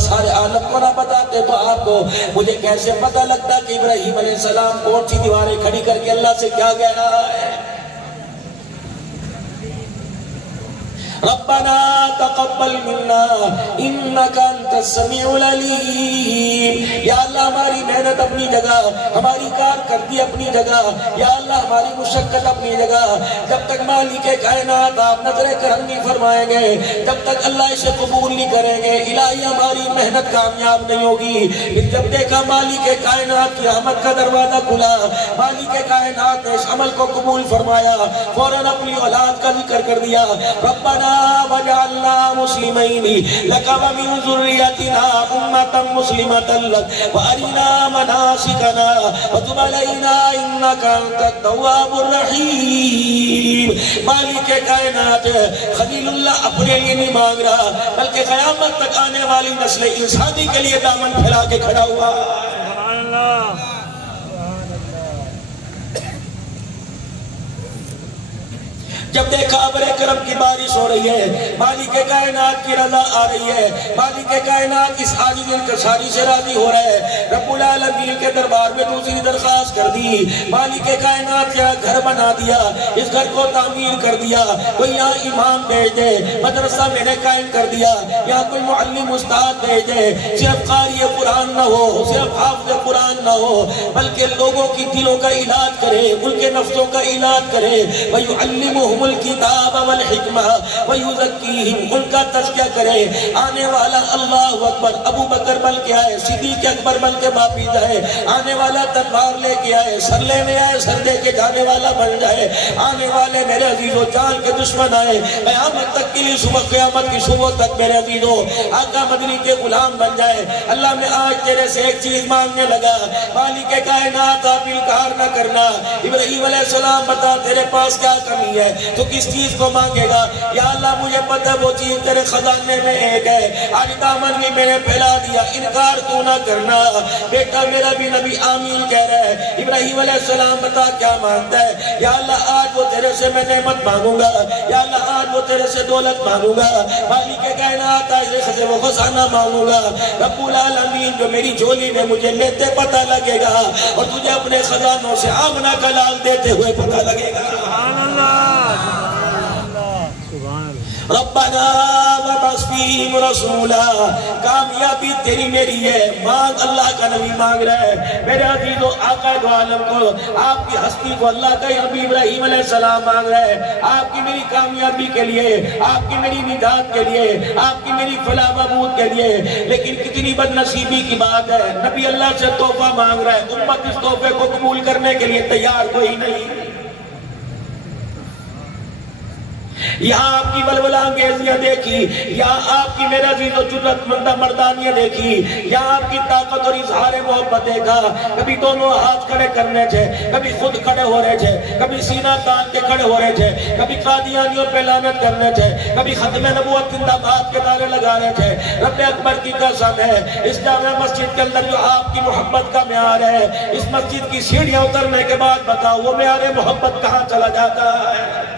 سارے عالم کو نہ بتاتے تو آپ کو مجھے کیسے پتہ لگتا کہ ابراہیم علیہ السلام کون سی دیواریں کھڑی کر کے اللہ سے کیا کہہ رہا ہے؟ ربنا تقبل منا انك انت السميع العليم. یا اللہ ہماری محنت اپنی جگہ، ہماری کارکردگی اپنی جگہ، یا اللہ ہماری مشقت اپنی جگہ، جب تک مالک کائنات آپ نظر کرم نہیں فرمائیں گے، جب تک اللہ اسے قبول نہیں کریں گے، الہی ہماری محنت کامیاب نہیں ہوگی. پھر جب دیکھا مالک کائنات کی آمد کا دروازہ کھلا، مالک کائنات نے اس عمل کو قبول فرمایا، فوراً اپنی اولاد کا ذکر کر دیا. ربنا وجعلنا مسلمین لک ومن ذریتنا امة مسلمة لک وارنا مناسکنا وتب علینا انک انت التواب الرحیم. مالک کائنات خلیل اللہ اپنے لیے نہیں مانگ رہا بلکہ قیامت تک آنے والی نسل انسانی کے لیے دامن پھیلا کے کھڑا ہوا. سبحان اللہ. جب دیکھا ابر کرم کی بارش ہو رہی ہے، مالک کائنات کی رضا آ رہی ہے، مالک کائنات اس عاجز انکساری سے راضی ہو رہا ہے، رب العالمین کے دربار میں دوسری درخواست کر دی. مالک کائنات کا گھر بنا دیا، اس گھر کو تعمیر کر دیا، کوئی یہاں امام بھیج دے، مدرسہ میں نے قائم کر دیا، یہاں کوئی معلم استاد بھیج دے، صرف قاری قرآن نہ ہو، صرف حافظ قرآن نہ ہو، بلکہ لوگوں کی دلوں کا علاج کرے، ان کے نفسوں کا علاج کرے. وَيُعَلِّمُهُمُ الکتاب والحکمہ ویزکیہم، ان کا تزکیہ کرے. آنے والا اللہ اکبر ابو بکر بن کے آئے، صدیق اکبر بن کے واپس جائے، آنے والا تلوار لے کے آئے، سر لینے آئے سر دے کے جانے والا بن جائے. آنے والے میرے عزیزو جان کے دشمن آئے، قیامت تک کے لیے صبح قیامت کی صبح تک میرے عزیزو آقا مدنی کے غلام بن جائے. اللہ میں آج تیرے سے ایک چیز مانگنے لگا، مالک کائنات آپ انکار نہ کرنا. ابراہیم علیہ السلام بتا تیرے پاس کیا کمی ہے، تو کس چیز کو مانگے گا؟ یا اللہ مجھے پتہ وہ چیز تیرے خزانے میں ایک ہے، آج دامن بھی میں نے پھیلا دیا، انکار تو نہ کرنا. بیٹا میرا بھی نبی آمین کہہ رہا ہے. ابراہیم علیہ السلام بتا کیا مانگتا ہے؟ یا اللہ آج وہ تیرے سے میں نعمت مانگوں گا، یا اللہ آج وہ تیرے سے دولت مانگوں گا، مالک کائنات آج سے وہ خزانہ مانگوں گا. رب العالمین جو میری جھولی میں مجھے لیتے پتہ لگے گا اور تجھے اپنے خزانوں سے آمنہ کا لال دیتے ہوئے پتہ لگے گا. سبحان اللہ. ربنا وبعث فیہم رسولا. کامیابی تیری میری ہے. مانگ، اللہ کا نبی مانگ رہا ہے. میرے عزیزو آقا دو عالم کو، آپ کی ہستی کو اللہ کا نبی ابراہیم علیہ السلام مانگ رہا ہے. آپ کی میری کامیابی کے لیے، آپ کی میری نجات کے لیے، آپ کی میری فلاح بہبود کے لیے. لیکن کتنی بد نصیبی کی بات ہے، نبی اللہ سے تحفہ مانگ رہا ہے، امت اس تحفے کو قبول کرنے کے لیے تیار کوئی نہیں. یہاں آپ کی بلبلا انگیزیاں دیکھی، یہاں آپ کی میرا عزیز و جرت مندہ مردانیاں دیکھی، یہاں آپ کی طاقت اور اظہار محبت دیکھا. کبھی دونوں ہاتھ کھڑے کرنے تھے، کبھی خود کھڑے ہو رہے تھے، کبھی سینہ تان کے کھڑے ہو رہے تھے، کبھی قادیانیوں پہ لعنت کرنے تھے، کبھی ختم نبوت زندہ باد کے نعرے لگا رہے تھے. رب اکبر کی قسم ہے، اس جامع مسجد کے اندر جو آپ کی محبت کا معیار ہے، اس مسجد کی سیڑھیاں اترنے کے بعد بتاؤ وہ معیار محبت کہاں چلا جاتا ہے؟